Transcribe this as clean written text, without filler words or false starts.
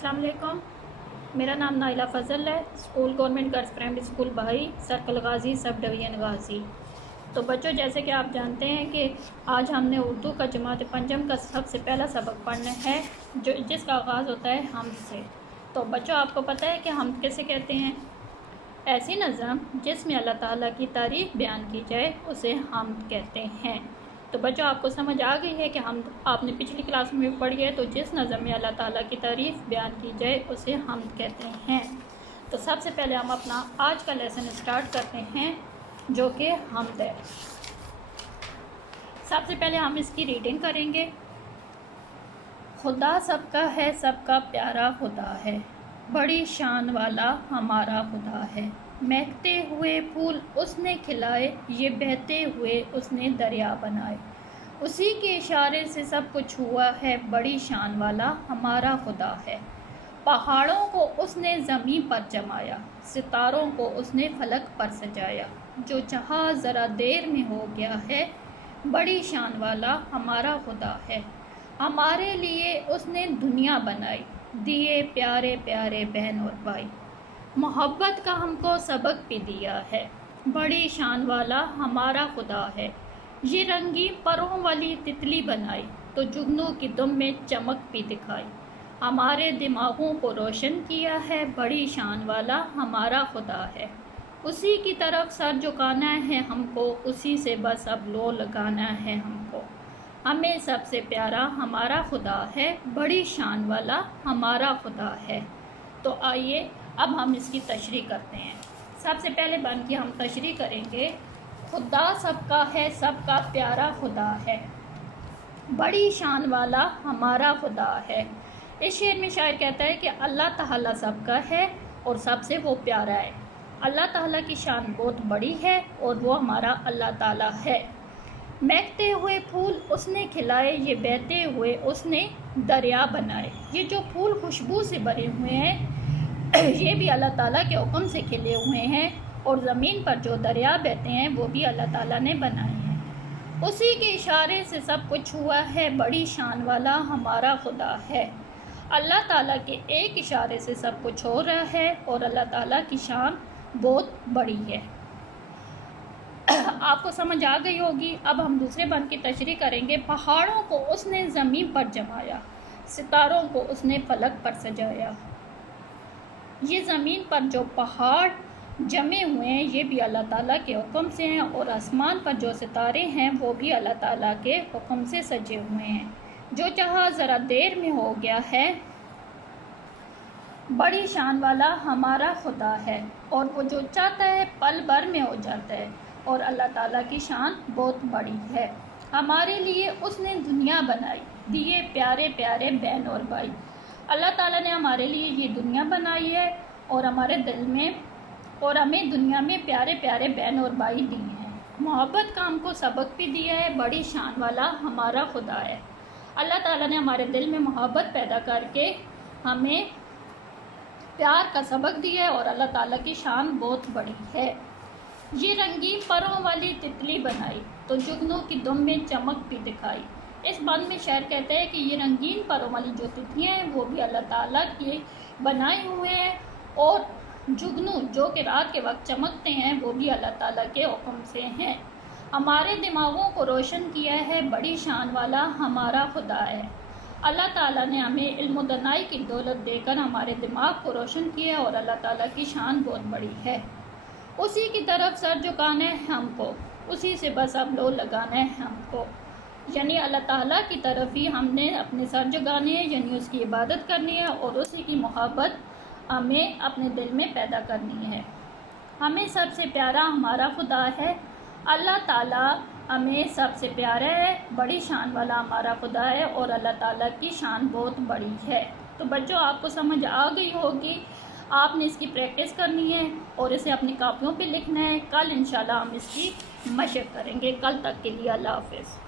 अस्सलाम वालेकुम। मेरा नाम नाइला फ़ज़ल है। School government girls primary school भाई, circle Ghazi, sub division Ghazi. तो बच्चों, जैसे कि आप जानते हैं कि आज हमने उर्दू का जमात पंचम का सबसे पहला सबक पढ़ना है, जिसका आगाज़ होता है हमद से। तो बच्चों, आपको पता है कि हमद कैसे कहते हैं? ऐसी नज़म जिसमें अल्लाह ताला की तारीफ़ बयान की जाए उसे हमद कहते हैं। तो बच्चों, आपको समझ आ गई है कि हम आपने पिछली क्लास में पढ़ी है। तो जिस नज़म में अल्लाह ताला की तारीफ़ बयान की जाए उसे हमद कहते हैं। तो सबसे पहले हम अपना आज का लेसन स्टार्ट करते हैं, जो कि हमद है। सबसे पहले हम इसकी रीडिंग करेंगे। खुदा सबका है, सबका प्यारा खुदा है, बड़ी शान वाला हमारा खुदा है। महकते हुए फूल उसने खिलाए, ये बहते हुए उसने दरिया बनाए। उसी के इशारे से सब कुछ हुआ है, बड़ी शान वाला हमारा खुदा है। पहाड़ों को उसने ज़मीं पर जमाया, सितारों को उसने फलक पर सजाया। जो चाहा ज़रा देर में हो गया है, बड़ी शान वाला हमारा खुदा है। हमारे लिए उसने दुनिया बनाई, दिए प्यारे प्यारे बहन और भाई। मोहब्बत का हमको सबक भी दिया है, बड़ी शान वाला हमारा खुदा है। ये रंगीन परों वाली तितली बनाई, तो जुगनू की दुम में चमक भी दिखाई। हमारे दिमागों को रोशन किया है, बड़ी शान वाला हमारा खुदा है। उसी की तरफ सर झुकाना है हमको, उसी से बस अब लो लगाना है हमको। हमें सबसे प्यारा हमारा खुदा है, बड़ी शान वाला हमारा खुदा है। तो आइए अब हम इसकी तशरीह करते हैं। सबसे पहले बन की हम तशरीह करेंगे। खुदा सबका है, सबका प्यारा खुदा है, बड़ी शान वाला हमारा खुदा है। इस शेर में शायर कहता है कि अल्लाह ताला सबका है और सबसे वो प्यारा है। अल्लाह ताला की शान बहुत बड़ी है और वो हमारा अल्लाह ताला है। महकते हुए फूल उसने खिलाए, ये बहते हुए उसने दरिया बनाए। ये जो फूल खुशबू से भरे हुए हैं ये भी अल्लाह ताला के हुक्म से खिले हुए हैं, और ज़मीन पर जो दरिया बहते हैं वो भी अल्लाह ताला ने बनाए हैं। उसी के इशारे से सब कुछ हुआ है, बड़ी शान वाला हमारा खुदा है। अल्लाह ताला के एक इशारे से सब कुछ हो रहा है और अल्लाह ताला की शान बहुत बड़ी है। आपको समझ आ गई होगी। अब हम दूसरे बंद की तशरीह करेंगे। पहाड़ों को उसने ज़मीन पर जमाया, सितारों को उसने फलक पर सजाया। ये ज़मीन पर जो पहाड़ जमे हुए हैं ये भी अल्लाह ताला के हुक्म से हैं, और आसमान पर जो सितारे हैं वो भी अल्लाह ताला के हुक्म से सजे हुए हैं। जो चाहा ज़रा देर में हो गया है, बड़ी शान वाला हमारा खुदा है। और वो जो चाहता है पल भर में हो जाता है, और अल्लाह ताला की शान बहुत बड़ी है। हमारे लिए उसने दुनिया बनाई, दिए प्यारे प्यारे बहन और भाई। अल्लाह ताला ने हमारे लिए ये दुनिया बनाई है और हमारे दिल में और हमें दुनिया में प्यारे प्यारे बहन और भाई दिए हैं। मोहब्बत का हमको सबक भी दिया है, बड़ी शान वाला हमारा खुदा है। अल्लाह ताला ने हमारे दिल में मोहब्बत पैदा करके हमें प्यार का सबक दिया है, और अल्लाह ताला की शान बहुत बड़ी है। ये रंगीन परों वाली तितली बनाई, तो जुगनू की दुम में चमक भी दिखाई। इस बंद में शायर कहते हैं कि ये रंगीन परों वाली जो तितलियाँ हैं वो भी अल्लाह ताला के बनाए हुए हैं, और जुगनू जो कि रात के वक्त चमकते हैं वो भी अल्लाह ताला के हुक्म से हैं। हमारे दिमागों को रोशन किया है, बड़ी शान वाला हमारा खुदा है। अल्लाह ताला ने हमें इल्म दनाई की दौलत देकर हमारे दिमाग को रोशन किया है, और अल्लाह ताला की शान बहुत बड़ी है। उसी की तरफ सर झुकाना है हमको, उसी से बस अब लो लगाना है हमको। यानी अल्लाह ताला की तरफ ही हमने अपने सर झुकाने हैं, यानी उसकी इबादत करनी है, और उसी की मोहब्बत हमें अपने दिल में पैदा करनी है। हमें सबसे प्यारा हमारा खुदा है। अल्लाह ताला हमें सबसे प्यारा है, बड़ी शान वाला हमारा खुदा है, और अल्लाह ताला की शान बहुत बड़ी है। तो बच्चों, आपको समझ आ गई होगी। आपने इसकी प्रैक्टिस करनी है और इसे अपनी कापियों पे लिखना है। कल इंशाल्लाह हम इसकी मशक करेंगे। कल तक के लिए अल्लाह हाफ़िज़।